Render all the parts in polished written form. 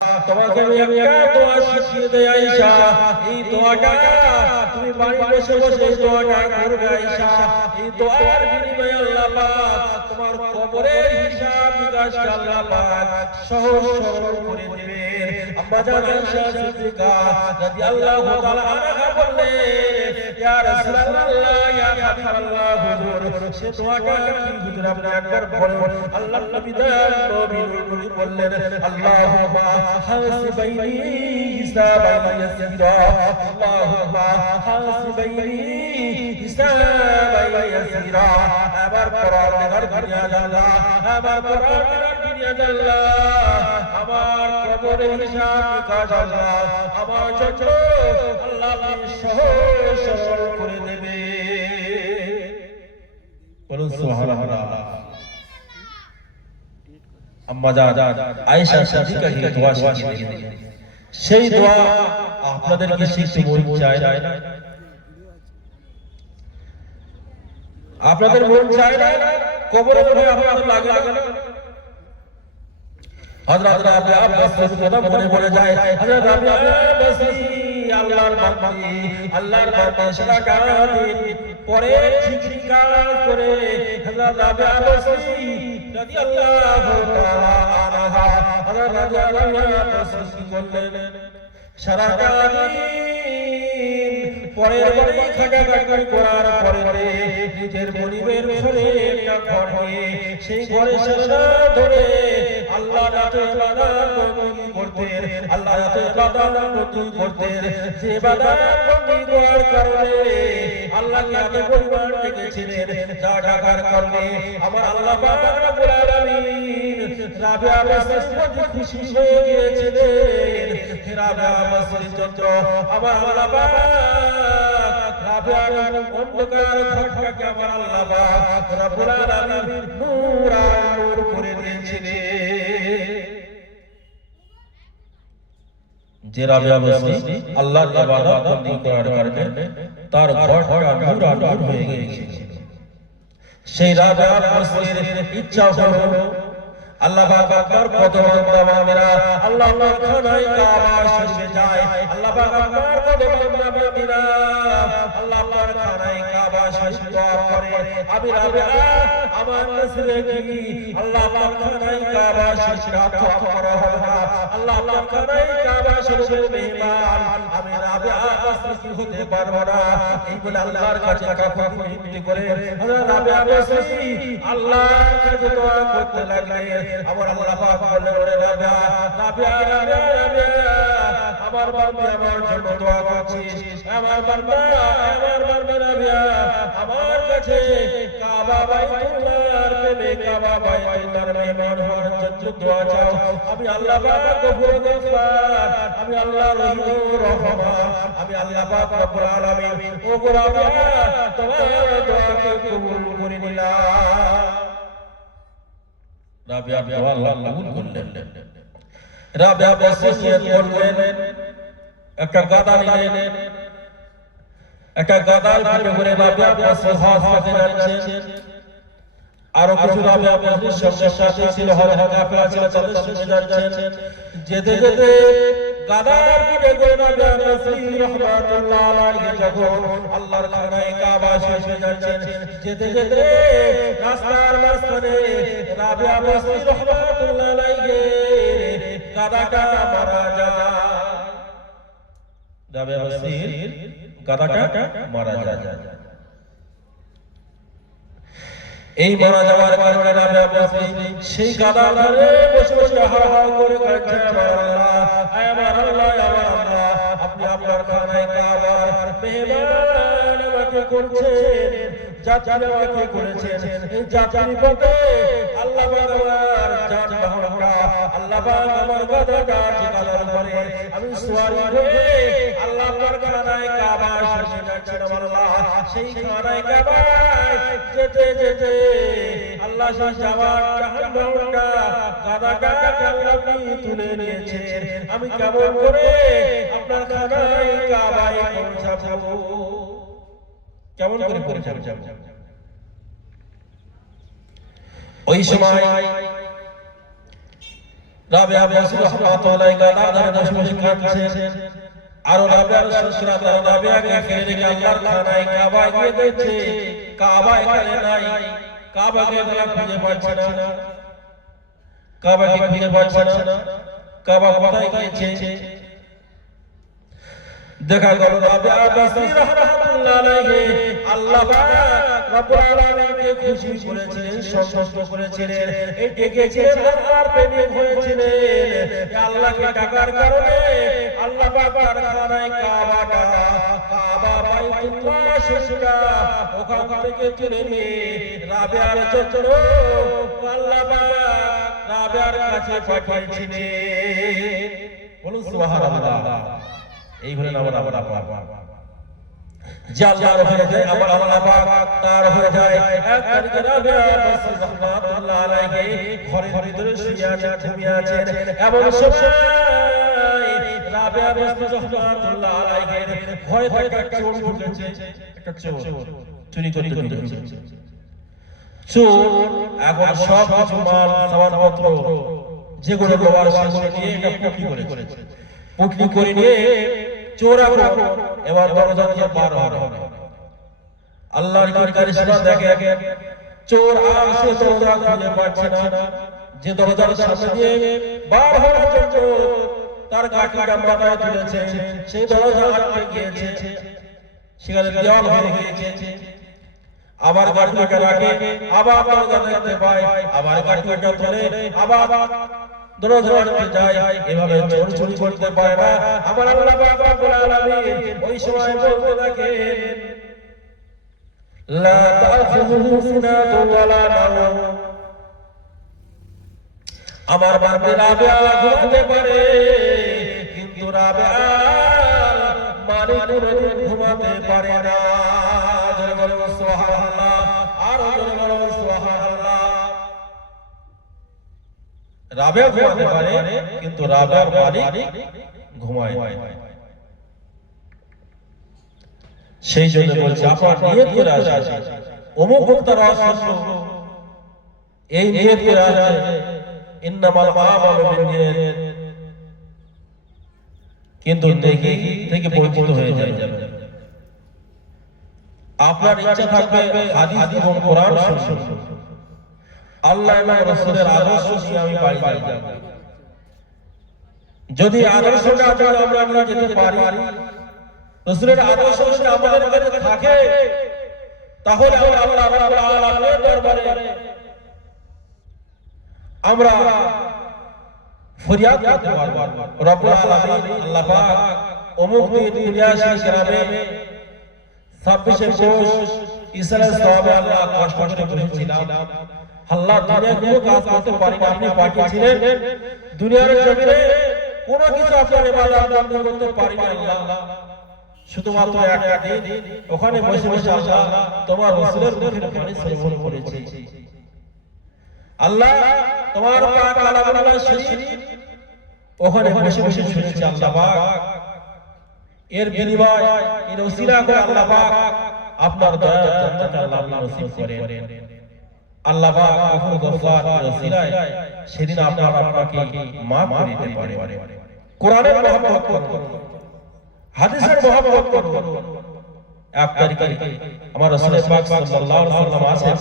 তোমাকে আমি একটা দোয়া শিখিয়ে দেই আয়েশা, এই দোয়াটা তুমি বাড়ি বসে বসে এই দোয়াটা করবে আয়েশা। এই দোয়ার বিনিময়ে আল্লাহ পাক তোমার কবরের হিসাব নিকাশকে আল্লাহ পাক সহজ সরল করে দিবেন। আম্মা জান আয়েশা সিদ্দিকা রাদিয়াল্লাহু তাআলা আনহা বললেন, ইয়া রাসূলুল্লাহ, ইয়া হাবিবাল্লাহ, হুজুর সে দোয়াটা কি হুজুর আপনি একবার বলুন। আল্লাহর নবী বললেন, আল্লাহুম্মা হাসিবাইনি হিসাবান ইয়াসিরা, আল্লাহুম্মা হাসিবাইনি হিসাবান ইয়াসিরা। আমার পরওয়ারদিগার দুনিয়া আল্লাহ, আমার পরওয়ারদিগার দুনিয়া আল্লাহ, আমার কবরের হিসাব নিকাশ আল্লাহ আমার জন্য আল্লাহ আপনি সহজ সরল করে দেবে। বলুন সুবহানাল্লাহ। আম্মা জান আয়েশা সিদ্দিকা কি দোয়া শিখিয়ে দিলেন, সেই দোয়া আপনাদেরকে শিখতে মন চায় না? আপনাদের মন চায় না? কবরে ভয় আপনাদের লাগে না? হযরত রাবিয়া আব্বাসীর কথা মনে পড়ে যায়। হযরত রাবিয়া আব্বাসী আল্লাহর বান্দী, আল্লাহর বান্দা সারাদিন পরে জিকির করে হযরত রাবিয়া আব্বাসী রাদিয়াল্লাহু তাআলা আনহা, হযরত রাবিয়া আব্বাসী কি করলেন, সারাদিন পরের বাড়ি খাটাখাটি করার পরে নিজের পরিবের ঘরে একটা ঘর নিয়ে সেই ঘরে সারা ধরে আল্লাহর ইবাদত করতেন, আল্লাহর ইবাদত করতেন। যে ইবাদত করার কারণে আল্লাহকে এত পরিমাণ ডেকেছিলেন, যা ডাকার কারণে আমার আল্লাহ পাক রব্বুল আলামিন রাবিয়া আব্বাসীর প্রতি খুশি হয়ে গিয়েছিলেন। রাবিয়া আব্বাসীর জন্য আমার আল্লাহ পাক রাবিয়ার অন্ধকার ঘরটাকে আমার আল্লাহ পাক রব্বুল আলামিন নূর আর নূর করে দিয়েছিলেন। যে রাবিয়া আব্বাসী আল্লাহর ইবাদত বন্দি করার কারণে তার ঘরটা নূর আর নূর হয়ে গিয়েছিল। সেই রাবিয়া আব্বাসীর ইচ্ছা হলো আল্লাহ পাক আকবার কদম বান্দারা আল্লাহ পাক খানায় কাবা শরীফে যায়, আল্লাহ পাক আকবার কদম বান্দারা আল্লাহ পাক খানায় কাবা শরীফ দোয়া করে। আমি রাবিয়া আমার নসরে কি আল্লাহ পাক খানায় কাবা শরীফ দোয়া করা হবে না, আল্লাহ পাক খানায় কাবা শরীফের মেহমান আমি রাবিয়া আব্বাসী হতে পারবো না। এই বলে আল্লাহর কাছে কাকুতি মিনতি করে হযরত রাবিয়া আব্বাসী আল্লাহর কাছে দোয়া করতে লাগলেন। আমার আল্লাহ পাক বললেন, ওরে রাবিয়া, রাবিয়া, রাবিয়া, রাবিয়া, আমার বান্দা আমার জন্য দোয়া করছিস, আমার বান্দা, আমার বান্দা রাবিয়া আমার কাছে কাবা বাইতুল্লাহর প্রেমে কাবা বাইতুল্লাহর মেহমান হওয়ার জন্য দোয়া চাও। আমি আল্লাহ পাক গফুর গফফার, আমি আল্লাহ রহিম রহমান, আমি আল্লাহ পাক রব্বুল আলামিন ও গো রাবিয়া তোমার দোয়াকে কবুল করে নিলাম। রাবিয়া দোয়া আল্লাহ কবুল করলেন। রাবিয়া ওসিয়ত করলেন, একটা গাদা নিলেন, একটা গাদার পিঠে করে রাবিয়া হজ করতে যাচ্ছেন। আরো কিছু রাবিয়া সঙ্গে সাথে ছিল, হজ কাফেলা ছিল, তাদের সঙ্গে যাচ্ছেন। যেতে যেতে গাদার পিঠে করে রাবিয়া রাহমাতুল্লাহ আলাইহি যখন আল্লাহর খানায় কাবা শরীফে যাচ্ছেন, যেতে যেতে রাস্তার মাঝখানে রাবিয়া রাহমাতুল্লাহ আলাইহি গাদাটা মারা যায়। রাবিয়া গাদাটা মারা যায়। এই মারা যাওয়ার কারণে রাবিয়া সেই গাদার ধরে বসে বসে হা হা করে কাঁদছে, আমার আল্লাহ, আমার আল্লাহ, আমার আল্লাহ, আপনি আপনার খানায় কাবার মেহমান আমাকে করছেন, যাত্রী আমাকে করেছেন। এই যাত্রী পথে আল্লাহ পাক আমার যানবাহনটা, আল্লাহ পাক আমার গাদাটা ঠিকানার উপরে আমি সওয়ারি হয়ে আল্লাহ আপনার খানায় কাবা শরীফে যাচ্ছেন। আমার আল্লাহ, সেই খানায় কাবায় যেতে যেতে আল্লাহ সেই যাওয়ার জাহান্নামটা গাদাটাকে আল্লাহ আপনি তুলে নিয়েছেন। আমি কেমন করে আপনার খানায় কাবায় পৌঁছাবো, কেমন করে পৌঁছাবো? ওই সময় রাবিয়া বসরি রাহমাতুল্লাহি আলাইহি দশ বছর কাঁদছেন আর রাবিয়ার শ্বশুরা তারা রাবিয়াকে ফেলে রেখে আল্লাহর খানায় কাবায় গিয়ে দেখছে কাবা এখানে নাই, কাবাকে তারা খুঁজে পাচ্ছে না, কাবাকে খুঁজে পাচ্ছে না, কাবা কোথায় গিয়েছে? দেখা গেল রাবিয়া বসরি রাহমাতুল্লাহি আলাইহি আল্লাহ পাক রব্বুল আলামিনকে খুশি করেছিলেন, সন্তুষ্ট করেছিলেন, এই ডেকেছিলেন, আল্লাহর প্রেমিক হয়েছিলেন। আল্লাহকে ডাকার কারণে আল্লাহ পাক তার খানায় কাবাটা, কাবা বাইতুল্লাহ শরীফটা ওখান থেকে তুলে নিয়ে রাবিয়ার জন্য আল্লাহ পাক রাবিয়ার কাছে পাঠিয়েছিলেন। বলুন সুবহানাল্লাহ। এই হলেন আমার যে আল্লাহর হয়ে যায় আমার আল্লাহ পাক তার হয়ে যায়। এক তারিখে রাবিয়া বসরি রাহমাতুল্লাহ আলাইহি ঘরের ভিতরে শুয়ে আছেন, ঘুমিয়ে আছেন, এমন সময় রাবিয়া বসরি রাহমাতুল্লাহ আলাইহি ঘরে থেকে একটা চোর ঢুকেছে, একটা চোর চুরি করতে ঢুকেছে। চোর এখন সব কিছু মাল সামানপত্র যেগুলো লোহার সেগুলো নিয়ে এটা পুটলি করেছে, পুটলি করে নিয়ে চোর এবার দরজা দিয়ে পার হবে। আল্লাহর কি কারিশমা দেখে, চোর আর সে দরজা খুলে পাচ্ছে না, যে দরজার সামনে দিয়ে বার হওয়ার জন্য তার কাঠিটা মাথায় তুলেছে, সেই দরজা আটকে গিয়েছে, সেখানে দেওয়াল হয়ে গিয়েছে। আবার কাঠিটা রাখে, আবার দরজা দেখতে পায়, আবার কাঠিটা তোলে, আবার দরজা আটকে যায়। এভাবে চোর চুরি করতে পারে না। আমার আল্লাহ পাক রব্বুল আলামিন ওই সময় বলতে থাকেন লা তা'খুযুহু সিনাতুন ওয়ালা নাওম। আমার বান্দা রাবিয়া ঘুমাতে পারে, কিন্তু রাবিয়ার মালিক কোনদিন ঘুমাতে পারে না। জোরে বলুন সুবহানাল্লাহ, আর জোরে বলুন সুবহানাল্লাহ। রাবিয়া ঘুমাতে পারে, কিন্তু রাবিয়ার মালিক ঘুমায় না। সেই জন্য বলছে আপনার নিয়ত করে আসে, অমুক বক্তার আসল এই নিয়ত করে আসে, ইন্নামাল আমালু বিন্নিয়াত, কিন্তু নেকি থেকে বঞ্চিত হয়ে যাবে। আপনার ইচ্ছা থাকবে হাদিস এবং কোরআন শুনতে, আল্লাহ এবং রাসূলের আদর্শ নিয়ে আমি বাড়ি যাব। যদি আদর্শটা আমরা নিয়ে যেতে পারি, রাসূলের আদর্শ যদি আমাদের কাছে থাকে, তাহলে আমরা আল্লাহ রাব্বুল আলামিনের দরবারে আমরা ফরিয়াদ করতে পারবো। রব্বুল আলামিন আল্লাহ পাক অমুক দিন 83 গ্রামে 26 পৌষ ইসরায়েল সওয়াবে আল্লাহ কষ্ট করে বসেছিলাম, আল্লাহ দুনিয়ায় কোনো কাজ করতে পারি না, আপনি পাঠিয়েছিলেন দুনিয়ার জমিনে কোনো কিছু আপনার ইবাদত বন্ধ করতে পারি না আল্লাহ, শুধুমাত্র একটা দিন ওখানে বসে বসে আল্লাহ তোমার রাসূলের মুখের বাণী শ্রবণ করেছি। আল্লাহ তোমার পাক কালামুল্লাহ শরীফ ওখানে বসে বসে শুনেছি আল্লাহ পাক, এর বিনিময় এর ওসিলা করে আল্লাহ পাক আপনার দয়া জান্নাত আল্লাহ নসিব করেন। আল্লাহ পাক গফুর গফফার ওসিলায় সেদিন আপনাকে maaf করে দিতে পারে। কোরআনের মহব্বত করুন, হাদিসের মহব্বত করুন। এক তারিখে আমার রাসূল পাক সাল্লাল্লাহু আলাইহি ওয়াসাল্লাম আছেন,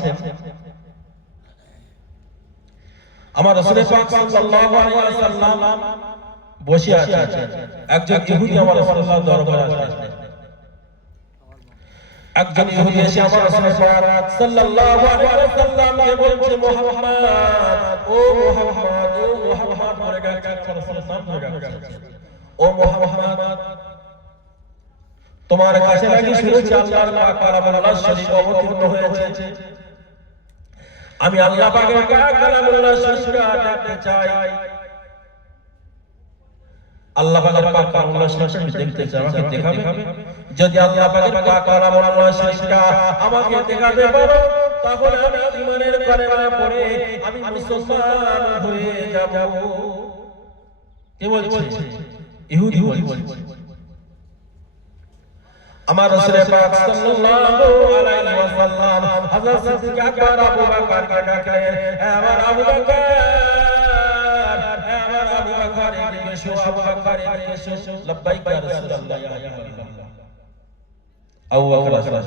আমার রাসূল পাক সাল্লাল্লাহু আলাইহি ওয়াসাল্লাম বসে আছেন, একজন ইহুদি আমার রাসূলুল্লাহ দরবারে আসেন। একজন ইহুদি এসে আমার রাসূল পাক সাল্লাল্লাহু আলাইহি ওয়াসাল্লামকে বলছে, মুহাম্মদ, ও মুহাম্মদ, ও মুহাম্মদ বলে ডাকছে, রাসূলের নাম ধরে ডাকছে, ও মুহাম্মদ, তোমার কাছে নাকি শুনেছি আল্লাহর পাক কালামুল্লাহ শরীফ অবতীর্ণ হয়েছে, আমি আল্লাহ পাকের কালামুল্লাহ শরীফটা দেখতে চাই। আল্লাহ পাকের পাক কালামুল্লাহ শরীফ দেখতে চাই, আমাকে দেখাবে? যদি আল্লাহ পাকের পাক কালামুল্লাহ শরীফটা আমাকে দেখাতে পারো, তাহলে আমি ঈমানের কালেমা পড়ে আমি মুসলমান হয়ে যাব। কে বলছে? ইহুদি বলছে। আমার রাসূল পাক সাল্লাল্লাহু আলাইহি ওয়াসাল্লাম হযরত সিদ্দিক আকবর আবু বকরকে ডাকলেন, আমার আবু বকর, আমার এসো আবু বকর এসো লব্বাইক ইয়া রাসূলুল্লাহ ইয়া হাবিবাল্লাহ আবু বকর আসলেন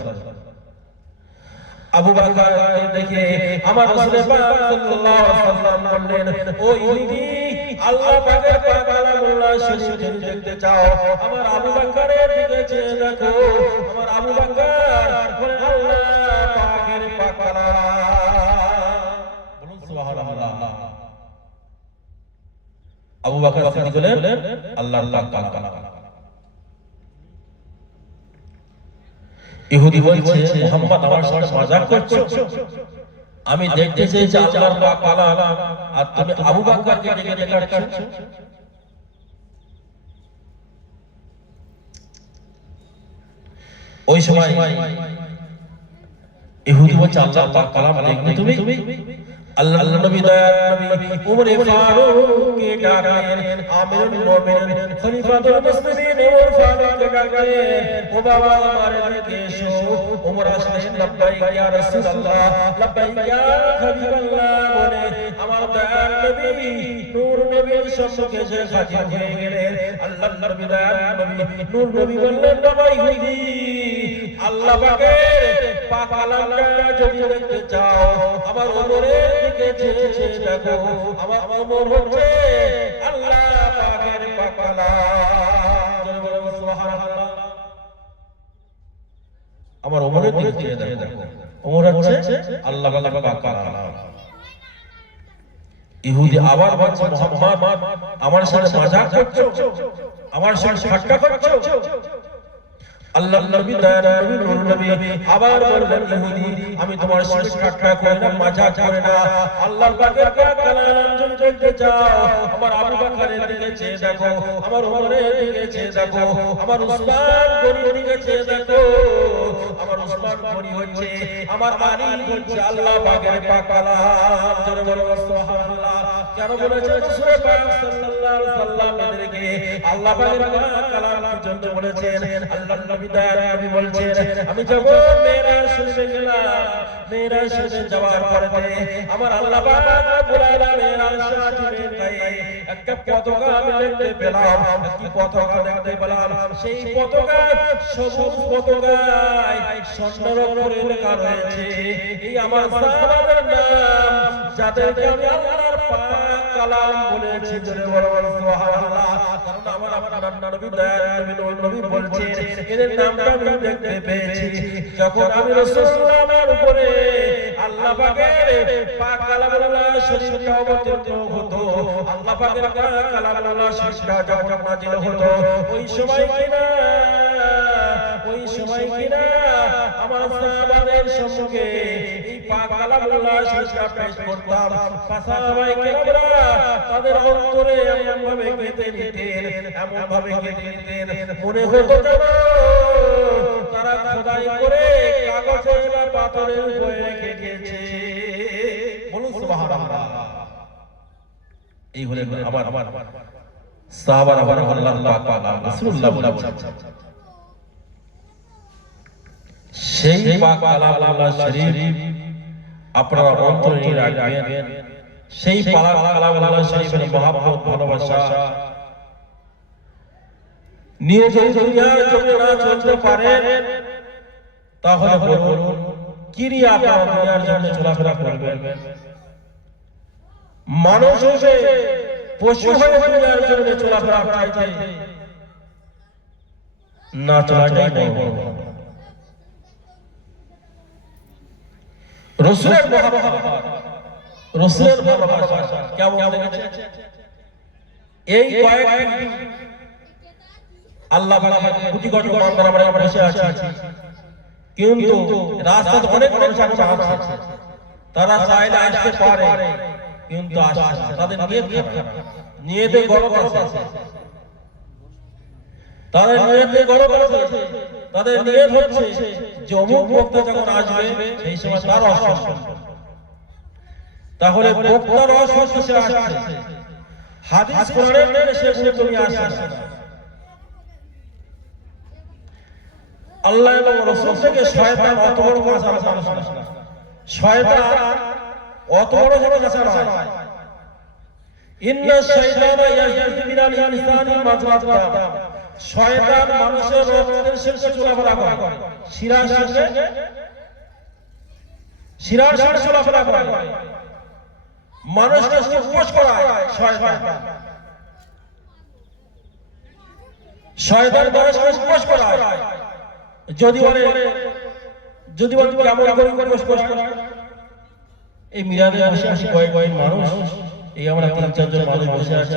আবু বকর দেখে আমার রাসূল পাক সাল্লাল্লাহু আলাইহি ওয়াসাল্লাম বললেন ও ইহুদি আল্লাহ পাকের পাক কালামুল্লাহ শরীফ দেখতে চাও আমার আবু বকরের দিকে চেয়ে দেখো আমার আবু বকর বলে আল্লাহ পাকের পাক কালাম বলুন সুবহানাল্লাহ আবু বকর সিদ্দিক বলেন আল্লাহর পাক কালাম ইহুদি বলছে মুহাম্মদ আমার সাথে মজাক করছো আমি দেখতে চেয়েছি আল্লাহর পাক কালাম আর তুমি আবু বকরকে ডেকে দেখাচ্ছো ওই সময় ইহুদি বলছে আল্লাহর পাক কালাম দেখবে তুমি আল্লাহ নবী দয়ার নবী উমরে ফারুককে ডাকলেন আমিরুল মুমিনিন খলিফাতুল মুসলিমিন ওমর ফারুককে ডাকলেন ও বাবা আমার দিকে এসো ওমর আসলেন লব্বাইক ইয়া রাসূলুল্লাহ লব্বাইক ইয়া হাবিবাল্লাহ বলে আমার দয়ার নবী নূর নবীর সম্মুখে এসে হাজির হয়ে গেলেন আল্লাহ নবী দয়ার নবী নূর নবী বললেন বাবা ইহুদি আল্লাহ পাকের পাক কালামটা যদি দেখতে চাও আমার ওমরের দিকে চেয়ে দেখো আমার ওমর হচ্ছে আল্লাহ পাকের পাক কালাম জোরে বলো সুবহানাল্লাহ আমার ওমরের দিকে চেয়ে দেখো ওমর হচ্ছে আল্লাহ পাকের পাক কালাম ইহুদি আবার বলছে মুহাম্মদ আমার সাথে মজাক করছো আমার সাথে ঠাট্টা করছো আল্লাহর নবী দয়ার নবী নূর নবী আবার বললেন ইহুদি আমি তোমার সাথে ঠাট্টা করি না মজাক করি না আল্লাহর পাকের পাক কালাম যদি দেখতে চাও আমার আবু বকরের দিকে চেয়ে দেখো আমার ওমরের দিকে চেয়ে দেখো আমার উসমান গনির দিকে চেয়ে দেখো আমার উসমান গনি হচ্ছে আমার আলী হচ্ছে আল্লাহ পাকের পাক কালাম জোরে বলো সুবহানাল্লাহ কেন বলেছেন রাসূল পাক সাল্লাল্লাহু আলাইহি ওয়াসাল্লাম এদেরকে আল্লাহ পাকের পাক কালাম কি জন্য বলেছেন আল্লাহর নবী দয়ার নবী বলছেন আমি যখন মেরাজ শরীফে গেলাম মেরাজ শরীফে যাওয়ার পরে আমার আল্লাহ পাক রব্বুল আলামিন আরশাতির গায়ে একটা পতাকা আমি দেখতে পেলাম কি পতাকা দেখতে পেলাম সেই পতাকা সবুজ পতাকায় স্বর্ণের উপরে লেখা রয়েছে এই আমার সাহাবাদের নাম যাদেরকে আমি আল্লাহর পাক কালাম বলেছি জোরে বলো সুবহানাল্লাহ কারণ আমার নবী দয়ার নবী নূর নবী বলছেন এদের নামটা আমি দেখতে পেয়েছি যখন আমি রাসূলুল্লাহ আমার উপরে আল্লাহ পাকের পাক কালামুল্লাহ শরীফটা অবতীর্ণ হতো আল্লাহ পাকের পাক কালামুল্লাহ শরীফটা যখন নাযিল হতো ওই সময় কিনা আমার সাহাবাদের সম্মুখে এই পাক কালামুল্লাহ শরীফটা পেশ করতাম সাহাবায়ে কেরামরা তাদের অন্তরে এমন ভাবে গেঁথে নিতেন মনে হতো যেন তারা খোদাই করে কাগজে বা পাথরের উপরে রেখে দিয়েছে বলুন সুবহানাল্লাহ এই হলেন আমার সাহাবারা আল্লাহর পাক রাসূলুল্লাহ বলেছেন সেই পাক কালামুল্লাহ শরীফ আপনারা অন্তরে নিয়ে রাখবেন সেই পাক কালামুল্লাহ শরীফের মহব্বত ভালোবাসা নিয়ে যদি দুনিয়ার জন্য না চলতে পারেন তাহলে বলুন কি রিয়া আপনারা দুনিয়ার জন্য চলাফেরা করবেন মানুষ হয়ে পশু হয়ে দুনিয়ার জন্য চলাফেরা চাইতে না চলাটাই বড় রাসূলের মহব্বত রাসূলের ভালোবাসা কেমন লেগেছে এই কয়েকটি আল্লাহ পাকের কোটি কোটি বান্দা আমরা বসে আছি কিন্তু রাস্তাতে অনেক মানুষ আছে তারা চাইলে আসতে পারে কিন্তু আসে না তাদের নিয়তে গলদ আছে তাদের নিয়তে গলদ আছে তাদের নিয়ত হচ্ছে যে অমুক বক্তা যখন আসবে সেই সময় তার অসুস্থ তাহলে বক্তার অসুস্থ সে আসছে হাদিস কোরআনের সে তুমি আসে না আল্লাহ এবং রাসূল থেকে শয়তান অত বড় কথা আলোচনা শয়তান অত বড় কথা নয় ইন্না শাইতানা ইয়াজরি মিনাল ইনসানি মাজরাত দাম, শয়তান মানুষের রক্তের সঙ্গে চলাফেরা করে, শিরার সঙ্গে চলাফেরা করে, মানুষকে উপোস করায় শয়তান মানুষকে উপোস করায়। যদি বলে কেমন করে উপোস করায়, এই মিলাদে বসে আছি কয়েক মানুষ, এই আমরা 3-4 জন মানুষ বসে আছি,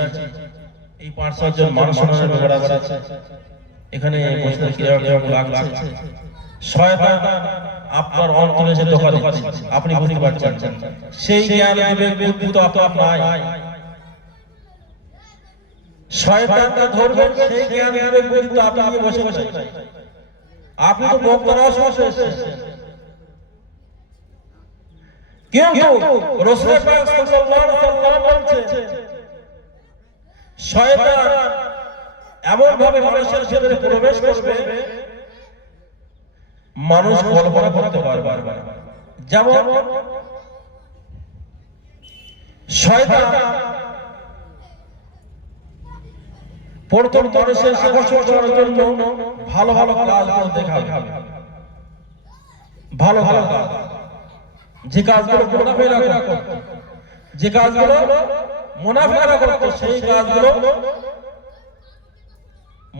এই 5-7 জন মানুষ বেড়া আছে, এখানে বসে কিরকম লাগছে, শয়তান আপনার অন্তরে এসে ধোঁকা দিচ্ছে, আপনি বুঝতে পারছেন, সেই জ্ঞান বিবেক বুদ্ধি তো আপনার নাই। শয়তানকে ধরবেন, সেই জ্ঞান বিবেক বুদ্ধি তো আপনি বসে আপনি তো বক্তারাও সমস্যা এসেছেন। কিন্তু রাসূল পাক সাল্লাল্লাহু আলাইহি ওয়াসাল্লাম বলেছেন, শয়তান এমন ভাবে মানুষের ভিতরে প্রবেশ করবে, মানুষ কল্পনা করতে পারবে না। যেমন শয়তান প্রথম মানুষের আকর্ষণ করার জন্য ভালো কাজগুলো দেখাবে, ভালো কাজ, যে কাজগুলো মুনাফিকরা করত, যে কাজগুলো মুনাফিকরা করত, সেই কাজগুলো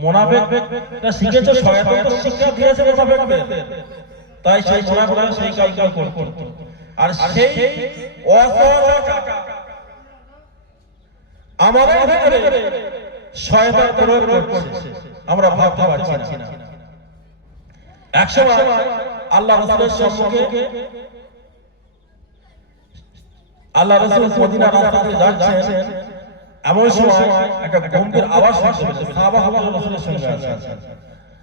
মুনাফিকরা শিখেছে, শয়তান তো শিক্ষা দিয়েছে মুনাফিকদের, তাই সেই মুনাফিকরা সেই কাজগুলো করত। আর সেই অসহযোগিতা আমাদের ভিতরে শয়তান প্রয়োগ করছে, আমরা ভাবতে পারছি না। একসময় আল্লাহ রাসূলের সম্মুখে, আল্লাহ রাসূল মদিনা রাস্তা দিয়ে যাচ্ছেন, এমন সময় একটা গম্ভীর আওয়াজ শুনতে পেলেন। সাহাবারা রাসূলের সঙ্গে আছেন,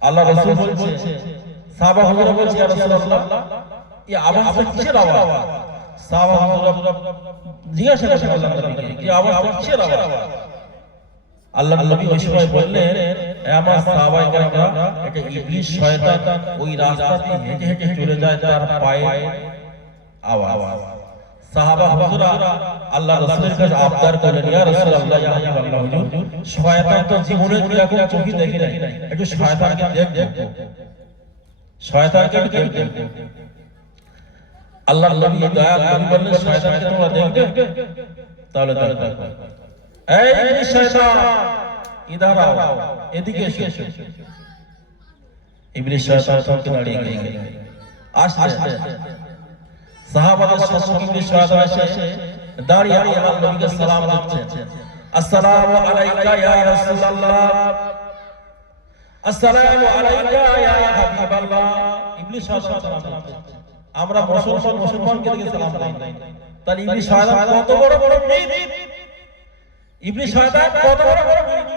আল্লাহ রাসূল বলছে, সাহাবারা বলছে, ইয়া রাসূলুল্লাহ, এই আওয়াজটা কিসের আওয়াজ? সাহাবারা জিজ্ঞাসা করলেন নবীকে, এই আওয়াজটা কিসের আওয়াজ? আল্লাহ নবী ওই সময় বললেন, আমার সাহাবায়ে কেরামরা, এটা ইবলিস শয়তান ওই রাস্তা দিয়ে হেঁটে হেঁটে চলে যায়, তার পায়ের আওয়াজ। সাহাবা হুজুরা আল্লাহ রাসূলের কাছে আবদার করলেন, ইয়া রাসূলুল্লাহ, ইয়া হাবিবাল্লাহ হুজুর, শয়তান তো জীবনে এরকম চোখে দেখি নাই, একটু শয়তানকে দেখব, শয়তানকে দেখব। আল্লাহর নবী দয়া করে বললেন, শয়তানকে তোমরা দেখবে? তাহলে দেখো, এই শয়তান ইধার আও, এদিকে এসো। ইবলিস শয়তান থমকে দাঁড়িয়ে গেল, আসলে সাহাবাদের সম্মুখে ইবলিস শয়তান এসে দাঁড়িয়ে আল্লাহর নবীকে সালাম দিচ্ছে, আসসালামু আলাইকা ইয়া রাসূলুল্লাহ, আসসালামু আলাইকা ইয়া হাবিবাল্লাহ। ইবলিস শয়তান সালাম দিচ্ছে, আমরা মুসলমানকে দিকে সালাম দেই, তাহলে ইবলিস শয়তান কত বড় মুরিদ, ইবলিস শয়তান কত বড় মুরিদ,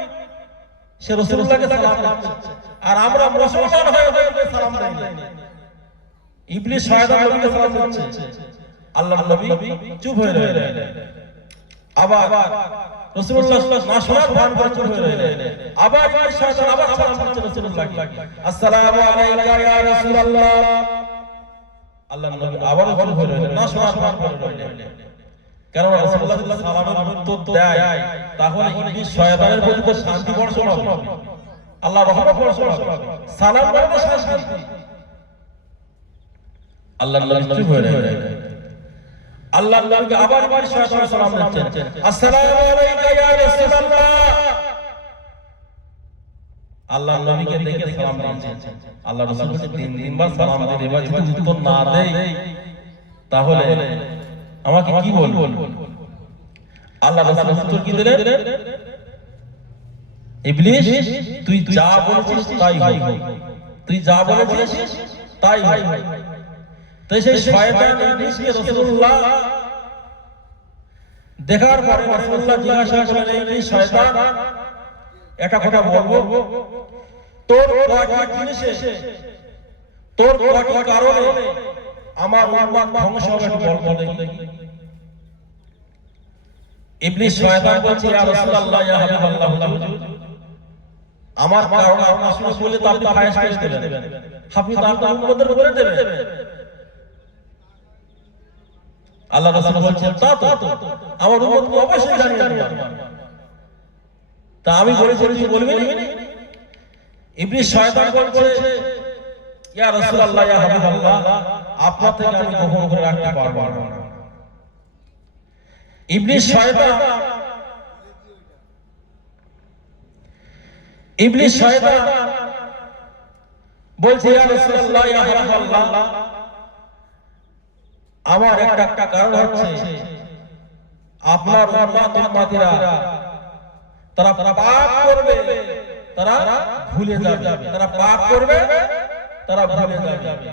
সে রাসূলুল্লাহকে সালাম দিচ্ছে, আর আমরা মুসলমান হয়ে ওকে সালাম দেই না। ইবলিস শয়তান নবীকে সালাম দিচ্ছে, আল্লাহর নবী চুপ হয়ে রইলেন। আবার রাসূলুল্লাহ না শোনার ভান করে চুপ হয়ে রইলেন। আবার ইবলিস শয়তান আবার সালাম দিচ্ছে রাসূলুল্লাহকে, আসসালামু আলাইকা ইয়া রাসূলুল্লাহ। আল্লাহর নবী আবার চুপ হয়ে রইলেন, না শোনার ভান করে রইলেন। কারণ রাসূলুল্লাহ সালামের উত্তর দেয়, তাহলে ইবলিস শয়তানের প্রতি তো শান্তি বর্ষণ হবে, আল্লাহ রহমত বর্ষণ হবে, সালাম মানে শান্তি। আল্লাহর নবী চুপ হয়ে রইলেন। আল্লাহর নবীকে আবার শয়তান সালাম দিচ্ছেন, আসসালামু আলাইকা ইয়া রাসূলুল্লাহ। আল্লাহর নবীকে দেখে সালাম দিয়েছেন। আল্লাহ রাসূল বলেন, তিনবার সালাম দিলে এবার যদি উত্তর না দেই তাহলে আমাকে কি বলবো? আল্লাহ রাসূল উত্তর কি দিলেন? ইবলিস, তুই যা বলেছিস তাই হোক, তুই যা বলেছিস তাই হোক। তাই সেই শয়তান ইবলিসকে রাসূলুল্লাহ দেখার পরে রাসূলুল্লাহ জিজ্ঞাসা করলেন, ইবলিস শয়তান, একটা কথা বলবো, তোর কয়টি জিনিসে, তোর কয়টি কারণে আমার উম্মত ধ্বংস হবে বলবো দেখি। ইবলিস শয়তান বলছে, ইয়া রাসূলুল্লাহ, ইয়া হাবিবাল্লাহ হুজুর, আমার কারণ আপনার সঙ্গে বলে তো আপনি ফায়েজ করে দেবেন, আপনি তো আপনার উম্মতের বলে দেবেন। আল্লাহ রাসূল বলছেন তা তো আমার উম্মতকে অবশ্যই জানিয়ে দেব। তা আমি বলেছি তুই বলবি না? ইবলিস শয়তান বলছে ইয়া রাসূলুল্লাহ ইয়া হাবিবাল্লাহ আপনার থেকে আমি গোপন করে রাখতে পারবো না। ইবলিস শয়তান বলছে ইয়া রাসূলুল্লাহ ইয়া হাবিবাল্লাহ আমার একটা কারণ হচ্ছে আপনার উম্মতিরা তারা পাপ করবে, তারা ভুলে যাবে, তারা পাপ করবে, তারা ভুলে যাবে।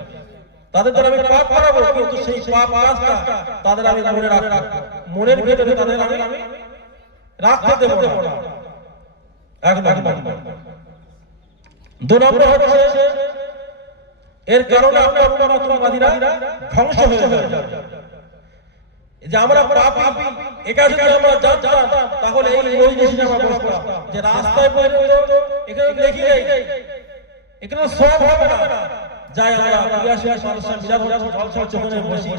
তাদের দ্বারা আমি পাপ করাবো, কিন্তু সেই পাপ কাজটা তাদের আমি মনে রাখবো, মনের ভেতরে তাদের আমি রাখতে দেব না। একদম। দুই নম্বর হচ্ছে এর কারণে আপনার উম্মতিরা ধ্বংস হয়ে যাবে। যে আমরা পাপী, এটা যদি আমরা জানতাম তাহলে এই মজলিসে আমরা বসতাম, যে রাস্তায় পর্যন্ত এখানে দেখি এখানে সব হবে না। যাই আমরা ৮২ মানুষের মিলাদ জলসা চোখে বসি,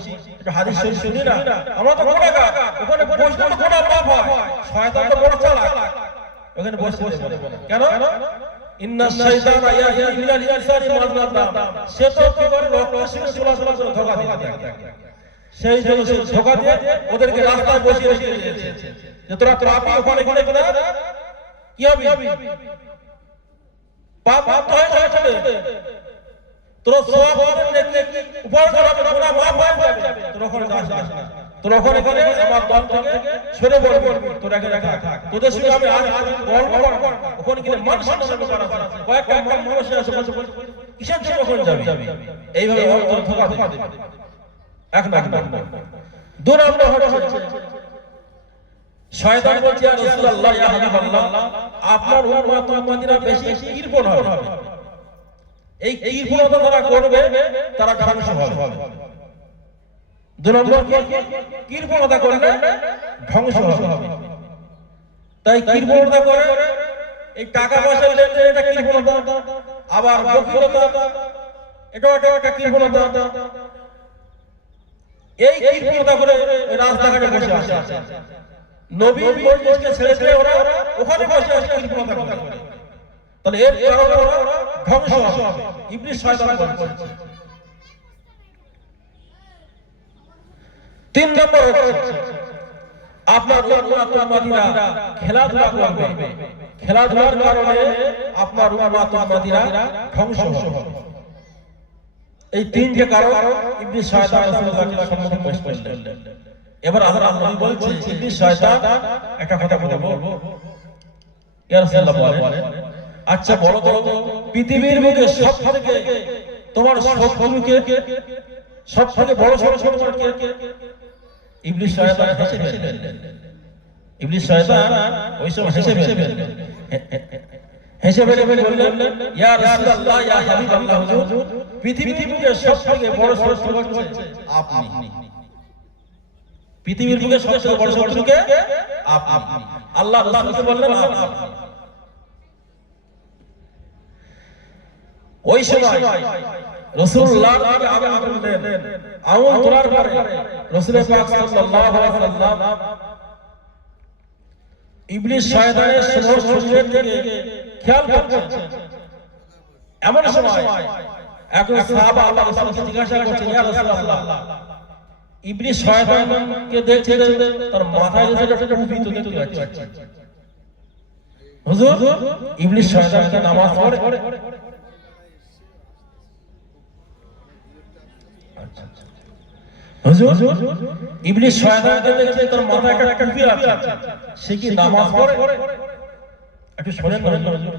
একটু হাদিস শরীফ শুনি না, আমরা তো গুনাহগার, ওখানে বসলে তো গুনাহ মাফ হয়। শয়তান তো বড় চালাক, ওখানে বসতে দেব না। কেন? ইন্নাশ শাইতানা ইয়াহদি ইলাল ইনসানি মা যালাম, সে তো কি করে লোককে চলাচল করে ধোঁকা দিয়ে সেই জন্য সে ধোঁকা দিয়ে ওদেরকে রাস্তায় বসিয়ে রেখে দিয়েছে যে তোরা পাপী, ওখানে গেলে কি হবে? পাপ হয়ে যাবে, তোরা সওয়াব হবে, নেকি উপর করাবে, গুনাহ মাফ হয়ে যাবে। তোরা ওখানে যাস না, তোরা ওখানে গেলে আমার দল থেকে সরে বলবি, তোরা এখানে থাক, তোদের সঙ্গে আমি আজ বলবো। ওখানে গেলে মানুষ ব্যাপার আছে, কয়েকটা মানুষ আছে, কিসের জন্য ওখানে যাবি? এইভাবে তোরা ধোঁকা দেবে। এক নম্বর। দুই নম্বর হচ্ছে শয়তান বলছে ইয়া রাসূলুল্লাহ ইয়া হাবিবাল্লাহ আপনার উম্মতিরা বেশি কৃপণ হবে। এই কৃপণতা যারা করবে তারা ধ্বংস হবে। দুই নম্বর কৃপণতা করলে ধ্বংস হবে। তাই কৃপণতা করে এই টাকা পয়সা লেনদেন, এটা কৃপণতা। আবার বখিলতা, এটাও একটা কৃপণতা। এই কৃপণতা করে রাস্তাঘাটে বসে আছে, নবীর মজলিসকে ছেড়ে দিয়ে ওরা ওখানে বসে আছে কৃপণতা করে। তাহলে এর কারণে ওরা ধ্বংস হবে। ইবলিস শয়তান বলছে। তিন নম্বর হচ্ছে আপনার উম্মতিরা খেলাধুলা করবে, খেলাধুলার কারণে আপনার উম্মতিরা ধ্বংস হবে। এই তিনটে কারণ ইবলিস শয়তান রাসূলুল্লাহর সম্মুখে পেশ করলেন। এবার আল্লাহ নবী বলছেন ইবলিস শয়তান একটা কথা বলবো, ইয়া রাসূলুল্লাহ বলেন আচ্ছা বলো তো পৃথিবীর মধ্যে সবথেকে তোমার শত্রুকে সবথেকে বড় শত্রু তোমার কে? ইবলিস শয়তান হেসে ফেললেন। ইবলিস শয়তান ওই সময় হেসে ফেলে বললেন ইয়া রাসূলুল্লাহ ইয়া হাবিবাল্লাহ হুজুর পৃথিবীর মধ্যে সবথেকে বড় শত্রু হচ্ছে আপনি। পৃথিবীর মধ্যে সবথেকে বড় শত্রু কে? আপনি। আল্লাহ রাসূলকে বললেন আপনি। ওই সময় রাসূলুল্লাহ কে আমন্ত্রণ দেন। আমন্ত্রণের পরে রাসূল পাক সাল্লাল্লাহু আলাইহি ওয়াসাল্লাম ইবলিস শয়তানের শরীরের দিকে খেয়াল করছেন। এমন সময় একজন সাহাবা আল্লাহ রাসূলকে জিজ্ঞাসা করছেন ইয়া রাসূলুল্লাহ ইবলিস শয়তানকে দেখছে তার মাথায় যেটা টুপি তো দেখতে পাচ্ছি, হুজুর ইবলিস শয়তানকে নামাজ পড়ে? হুজুর ইবলিস শয়তানকে দেখছে তার মাথায় একটা টুপি আছে, সে কি নামাজ পড়ে? একটু শুনেন না হুজুর।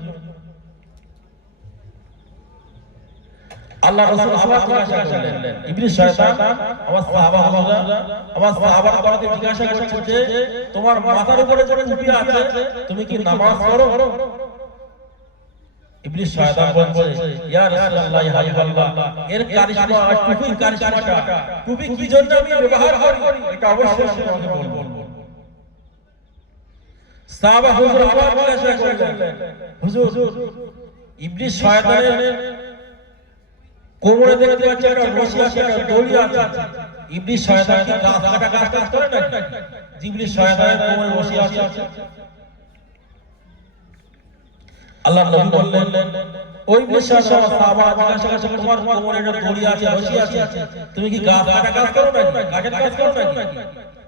আল্লাহ রাসূল আবার জিজ্ঞাসা করলেন ইবলিস শয়তান আমার সাহাবার কাছে জিজ্ঞাসা করছে যে তোমার মাথার উপরে যে টুপি আছে তুমি কি নামাজ পড়ো? ইবলিস শয়তান বলছে ইয়া রাসূলুল্লাহ ইয়া হাবিবাল্লাহ এর কারিশমা আর টুপির কারিশমাটা টুপি কি জন্য আমি ব্যবহার করি এটা অবশ্যই আমি তোমাকে বলবো। সাহাবা হুজুর আবার জিজ্ঞাসা করলেন হুজুর ইবলিস শয়তানের কোমরে দেখতে পাচ্ছি একটা রশি আছে, একটা দড়ি আছে, ইবলিস শয়তান কি গাছ কাজ করে না? ইবলিস শয়তানের কোমরে বসে আছে। আল্লাহ নবী বললেন ওই ইবলিস শয়তান সাহাবা জিজ্ঞাসা করছে তোমার কোমরে একটা দড়ি আছে বসে আছে, তুমি কি গাছ কাজ করো নাকি? কাঠের কাজ করো নাকি?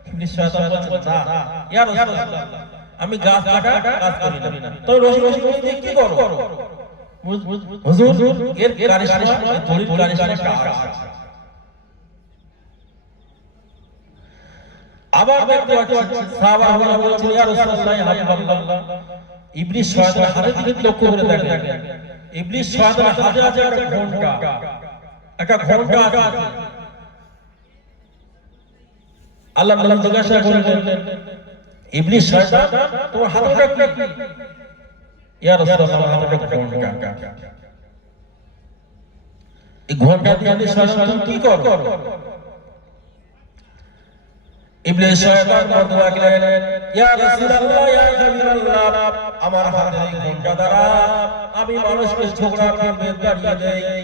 ইবলিস শয়তান বলছে না ইয়া রাসূলুল্লাহ, আমি গাছ কাজ করি না। তো রশি দিয়ে কি করো? হুজুর এর কারিশমা দড়ির কারিশমা আছে। আবার দেখতে পাচ্ছি সাহাবারা বলছেন ইয়া রাসূলুল্লাহ ইয়া হাবিবাল্লাহ, ইবলিস শয়তানের হাতের দিকে লক্ষ্য করে দেখেন। ইবলিস শয়তানের হাতে আছে একটা ঘন্টা আছে। আল্লাহ নবী জিজ্ঞাসা করলেন ইবলিস শয়তান তোমার হাতে কি? ইয়া রাসূলুল্লাহ আমার হাতে একটা ঘন্টা। এই ঘন্টা দিয়ে ইবলিস শয়তান কি করো? ইবলিস শয়তান বলতে লাগলেন ইয়া রাসূলুল্লাহ ইয়া হাবিবাল্লাহ, আমার হাতে এই ঘন্টা দ্বারা আমি মানুষকে ঝগড়া বিভেদ বাড়িয়ে দেই,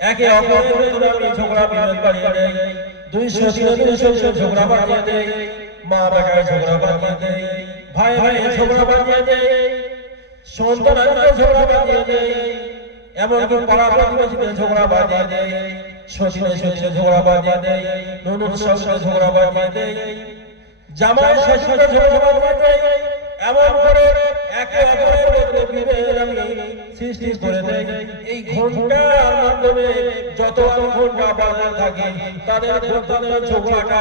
একে অপরের ভিতরে আমি ঝগড়া বিভেদ বাড়িয়ে দেই, 200 ঝগড়া বাড়িয়ে দেই, মা বেটায় ঝগড়া বাড়িয়ে দেই, ভাই ঝগড়া বাড়িয়ে দেই, সন্তানকে ঝগড়া বাড়িয়ে দেই, এমনকি পাড়া প্রতিবেশীদের ঝগড়া বাড়িয়ে দেই, সতীনে ঝগড়া বাড়িয়ে দেই, ননদ শাশুড়ে ঝগড়া বাড়িয়ে দেই, জামাই শাশুড়ে ঝগড়া বাড়িয়ে দেই, এমন করে একে অপরের মধ্যে বিভেদ আমি সৃষ্টি করে দেই। এই ঘন্টার মাধ্যমে যত ঘন্টা বাজার থাকে তাদের ঝগড়াটা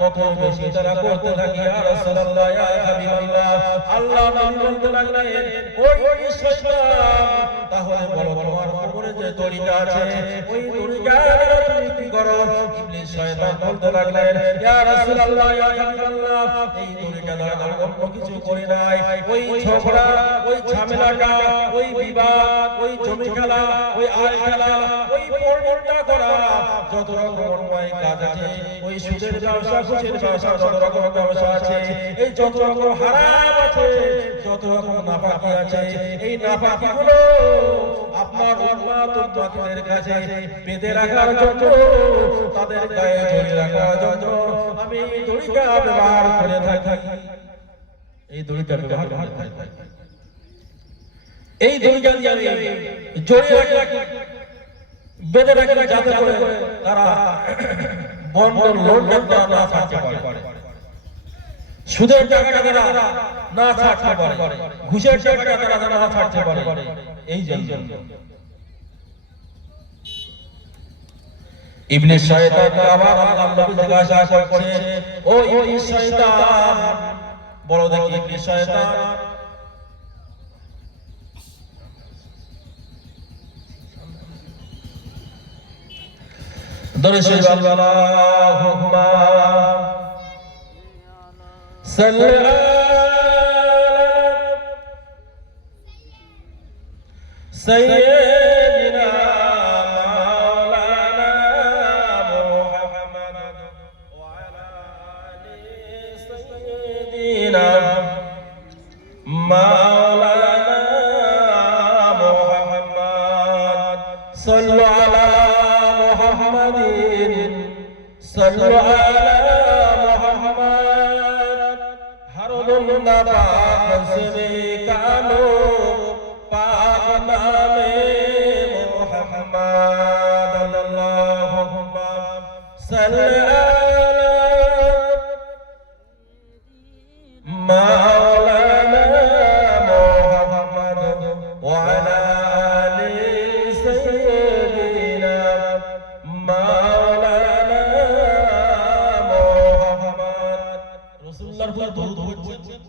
তত বেশি তারা করতে থাকে। ইয়া রাসূলুল্লাহ ইয়া হাবিবাল্লাহ, আল্লাহ নবী বলতে লাগলেন ওই শয়তান তাহলে বলো তোমার কোমরে যে দড়িটা আছে ওই দড়িটা তুমি কি করো? ইবলিস শয়তান বলতে লাগলেন ইয়া রাসূলুল্লাহ ইয়া হাবিবাল্লাহ, এই দড়িটা দ্বারা আমি অন্য কিছু করি নাই, ওই ঝগড়া, ওই ঝামেলাটা, ওই বিবাদ, ওই জমি খেলা, ওই আয় খেলা, ওই পরনিন্দা করা, যত রকম অন্যায় কাজ আছে, ওই সুদের ব্যবসা, ঘুষের ব্যবসা, যত রকম ব্যবসা আছে, এই যত রকম হারাম আছে, যত রকম নাপাকি আছে, এই নাপাকিগুলো আপনার উম্মতের কাছে বেঁধে রাখার জন্য, তাদের গায়ে ধরে রাখার জন্য আমি এই দড়িটা ব্যবহার করে থাকি। এই দড়িটা ব্যবহার করে থাকি, এই দড়িটা দিয়ে আমি জড়িয়ে রাখি, বেঁধে রাখি, যাতে করে তারা বন্ধন লোনটা না ছাড়তে পারে, সুদের টাকাটা তারা না ছাড়তে পারে, ঘুষের টাকাটা তারা না ছাড়তে পারে। এই জন্য ইবলিস শয়তানকে আবার আল্লাহ নবী জিজ্ঞাসা করছে ও ইবলিস শয়তান, বলো দেখি ইবলিস শয়তান দরুদ আল্লাহুম্মা সাল্লি আলা সাইয়্যিদিনা মাওলানা মুহাম্মদ ওয়া আলা আলি সাইয়্যিদিনা মাওলানা মুহাম্মদ সাল্লু আলা মুহাম্মাদিন সাল্লু আলা মুহাম্মদ হরদুল্লাহ পাক সে কালো পাক নামে মুহাম্মদ আল্লাহুম্মা সাল্লি আলা মাওলানা মুহাম্মদ ওয়া আলা আলি সাইয়্যিদিনা মাওলানা মুহাম্মদ। রাসূলুল্লাহর উপর দরুদ পড়ছেন,